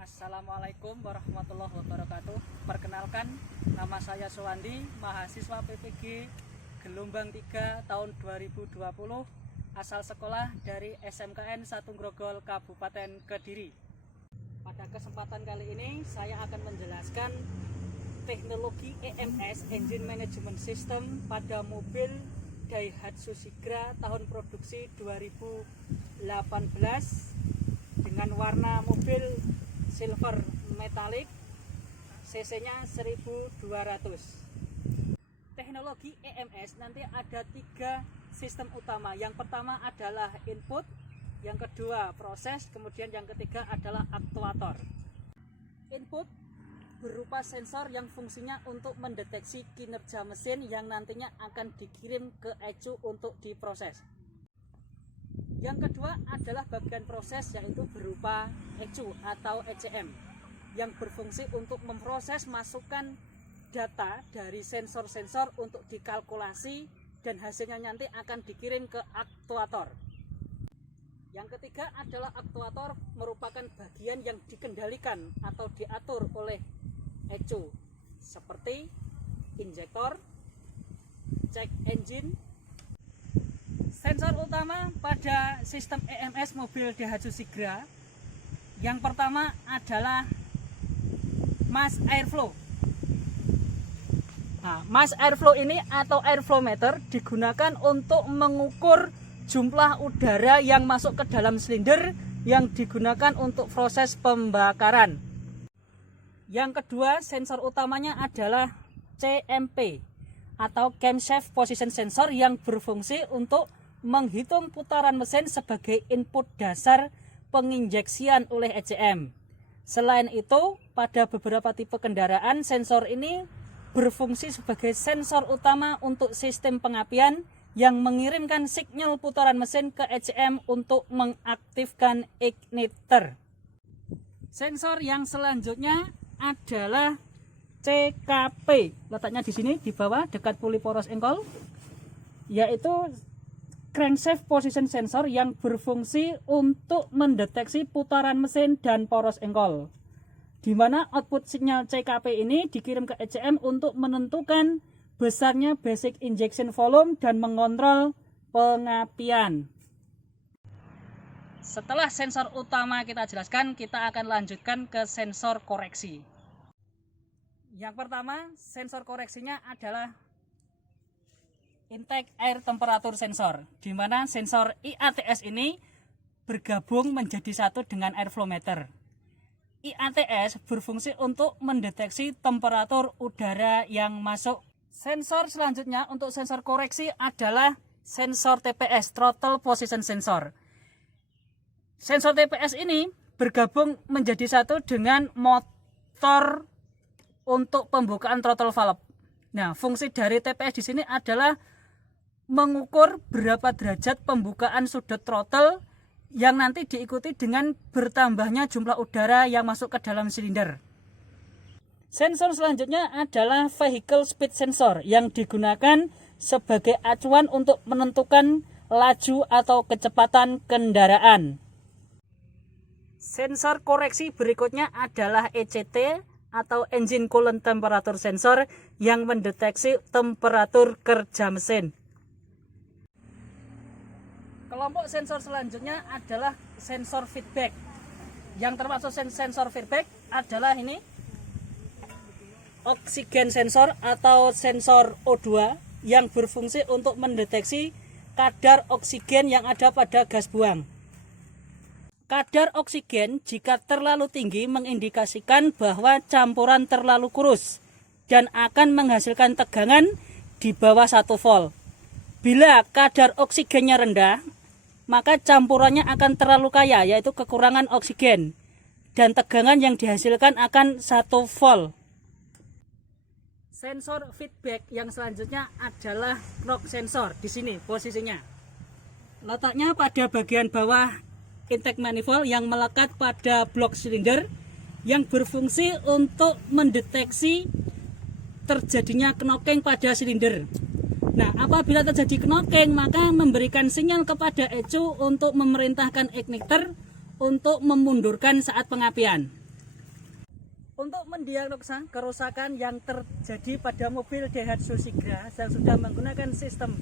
Assalamualaikum warahmatullahi wabarakatuh. Perkenalkan, nama saya Suwandi, mahasiswa PPG gelombang 3 tahun 2020, asal sekolah dari SMKN Satu Grogol, Kabupaten Kediri. Pada kesempatan kali ini saya akan menjelaskan teknologi EMS (Engine Management System) pada mobil Daihatsu Sigra tahun produksi 2018 dengan warna mobil silver metallic, cc-nya 1200. Teknologi EMS nanti ada 3 sistem utama. Yang pertama adalah input, yang kedua proses, kemudian yang ketiga adalah aktuator. Input berupa sensor yang fungsinya untuk mendeteksi kinerja mesin yang nantinya akan dikirim ke ECU untuk diproses. Yang kedua adalah bagian proses, yaitu berupa ECU atau ECM yang berfungsi untuk memproses masukan data dari sensor-sensor untuk dikalkulasi dan hasilnya nanti akan dikirim ke aktuator. Yang ketiga adalah aktuator, merupakan bagian yang dikendalikan atau diatur oleh ECU seperti injektor, check engine. Sensor utama pada sistem EMS mobil Daihatsu Sigra yang pertama adalah mass airflow. Nah, mass airflow ini atau airflow meter digunakan untuk mengukur jumlah udara yang masuk ke dalam silinder yang digunakan untuk proses pembakaran. Yang kedua, sensor utamanya adalah CMP atau Camshaft Position Sensor yang berfungsi untuk menghitung putaran mesin sebagai input dasar penginjeksian oleh ECM. Selain itu, pada beberapa tipe kendaraan, sensor ini berfungsi sebagai sensor utama untuk sistem pengapian yang mengirimkan sinyal putaran mesin ke ECM untuk mengaktifkan igniter. Sensor yang selanjutnya adalah CKP, letaknya di sini di bawah dekat puli poros engkol, yaitu Crankshaft Position Sensor yang berfungsi untuk mendeteksi putaran mesin dan poros engkol, di mana output sinyal CKP ini dikirim ke ECM untuk menentukan besarnya basic injection volume dan mengontrol pengapian. Setelah sensor utama kita jelaskan, kita akan lanjutkan ke sensor koreksi. Yang pertama, sensor koreksinya adalah intake air temperature sensor, di mana sensor IATS ini bergabung menjadi satu dengan airflow meter. IATS berfungsi untuk mendeteksi temperatur udara yang masuk. Sensor selanjutnya untuk sensor koreksi adalah sensor TPS, Throttle Position Sensor. Sensor TPS ini bergabung menjadi satu dengan motor untuk pembukaan throttle valve. Nah, fungsi dari TPS di sini adalah mengukur berapa derajat pembukaan sudut throttle yang nanti diikuti dengan bertambahnya jumlah udara yang masuk ke dalam silinder. Sensor selanjutnya adalah Vehicle Speed Sensor yang digunakan sebagai acuan untuk menentukan laju atau kecepatan kendaraan. Sensor koreksi berikutnya adalah ECT atau Engine Coolant Temperature Sensor yang mendeteksi temperatur kerja mesin. Kelompok sensor selanjutnya adalah sensor feedback. Yang termasuk sensor feedback adalah ini oksigen sensor atau sensor O2 yang berfungsi untuk mendeteksi kadar oksigen yang ada pada gas buang. Kadar oksigen jika terlalu tinggi mengindikasikan bahwa campuran terlalu kurus dan akan menghasilkan tegangan di bawah 1 volt. Bila kadar oksigennya rendah, maka campurannya akan terlalu kaya, yaitu kekurangan oksigen, dan tegangan yang dihasilkan akan 1 volt. Sensor feedback yang selanjutnya adalah knock sensor. Di sini posisinya. Letaknya pada bagian bawah intake manifold yang melekat pada blok silinder yang berfungsi untuk mendeteksi terjadinya knocking pada silinder. Nah, apabila terjadi knocking, maka memberikan sinyal kepada ECU untuk memerintahkan igniter untuk memundurkan saat pengapian. Untuk mendiagnosa kerusakan yang terjadi pada mobil Daihatsu Sigra yang sudah menggunakan sistem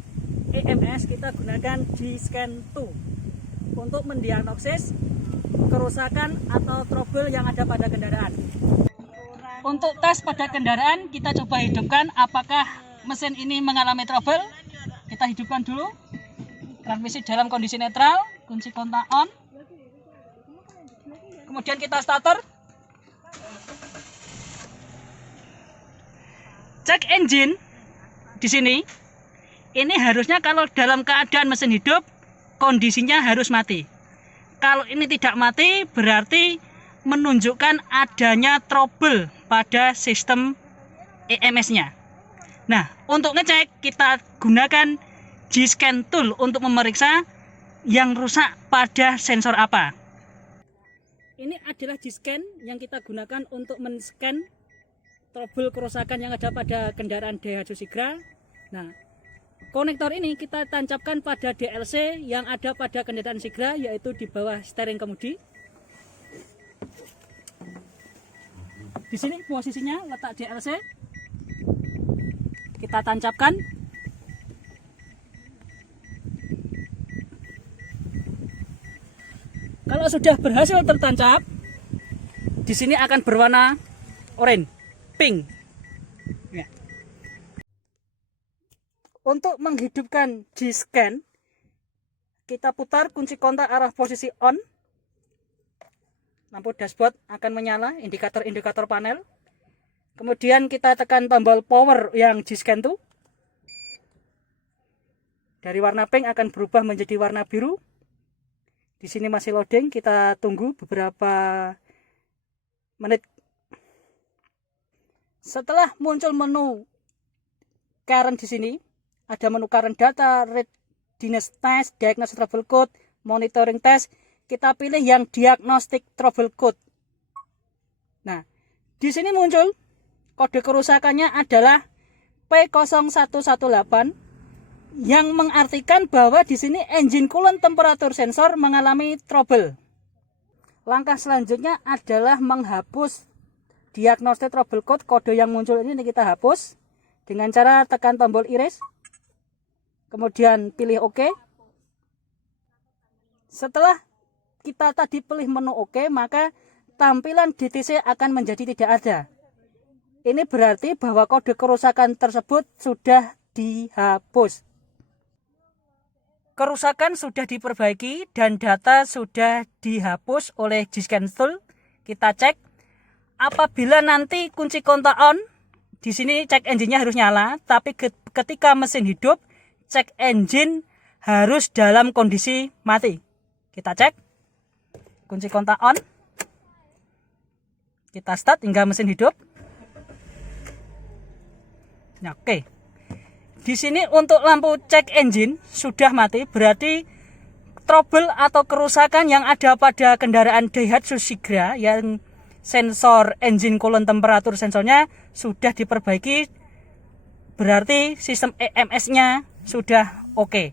EMS, kita gunakan G-Scan 2 untuk mendiagnosis kerusakan atau trouble yang ada pada kendaraan. Untuk tes pada kendaraan, kita coba hidupkan apakah mesin ini mengalami trouble. Kita hidupkan dulu. Transmisi dalam kondisi netral, kunci kontak on. Kemudian kita starter. Cek engine di sini. Ini harusnya kalau dalam keadaan mesin hidup, kondisinya harus mati. Kalau ini tidak mati, berarti menunjukkan adanya trouble pada sistem EMS-nya. Nah, untuk ngecek kita gunakan G-Scan tool untuk memeriksa yang rusak pada sensor apa. Ini adalah G-Scan yang kita gunakan untuk men-scan trouble kerusakan yang ada pada kendaraan Daihatsu Sigra. Nah, konektor ini kita tancapkan pada DLC yang ada pada kendaraan Sigra, yaitu di bawah steering kemudi. Di sini posisinya letak DLC. Kita tancapkan. Kalau sudah berhasil tertancap, di sini akan berwarna oranye, pink. Ya. Untuk menghidupkan G-Scan, kita putar kunci kontak arah posisi on. Lampu dashboard akan menyala, indikator-indikator panel. Kemudian kita tekan tombol power yang G-Scan itu. Dari warna pink akan berubah menjadi warna biru. Di sini masih loading, kita tunggu beberapa menit. Setelah muncul menu current di sini, ada menu current data, readiness test, diagnostic trouble code, monitoring test. Kita pilih yang diagnostic trouble code. Nah, di sini muncul kode kerusakannya adalah P0118 yang mengartikan bahwa di sini engine coolant temperature sensor mengalami trouble. Langkah selanjutnya adalah menghapus diagnostic trouble code. Kode yang muncul ini kita hapus dengan cara tekan tombol erase. Kemudian pilih OK. Setelah kita tadi pilih menu OK, maka tampilan DTC akan menjadi tidak ada. Ini berarti bahwa kode kerusakan tersebut sudah dihapus. Kerusakan sudah diperbaiki dan data sudah dihapus oleh G-Scan tool. Kita cek. Apabila nanti kunci kontak on, di sini cek engine-nya harus nyala, tapi ketika mesin hidup, cek engine harus dalam kondisi mati. Kita cek. Kunci kontak on. Kita start hingga mesin hidup. Nah, oke. Di sini untuk lampu cek engine sudah mati, berarti trouble atau kerusakan yang ada pada kendaraan Daihatsu Sigra yang sensor engine coolant temperature sensornya sudah diperbaiki, berarti sistem EMS-nya sudah oke.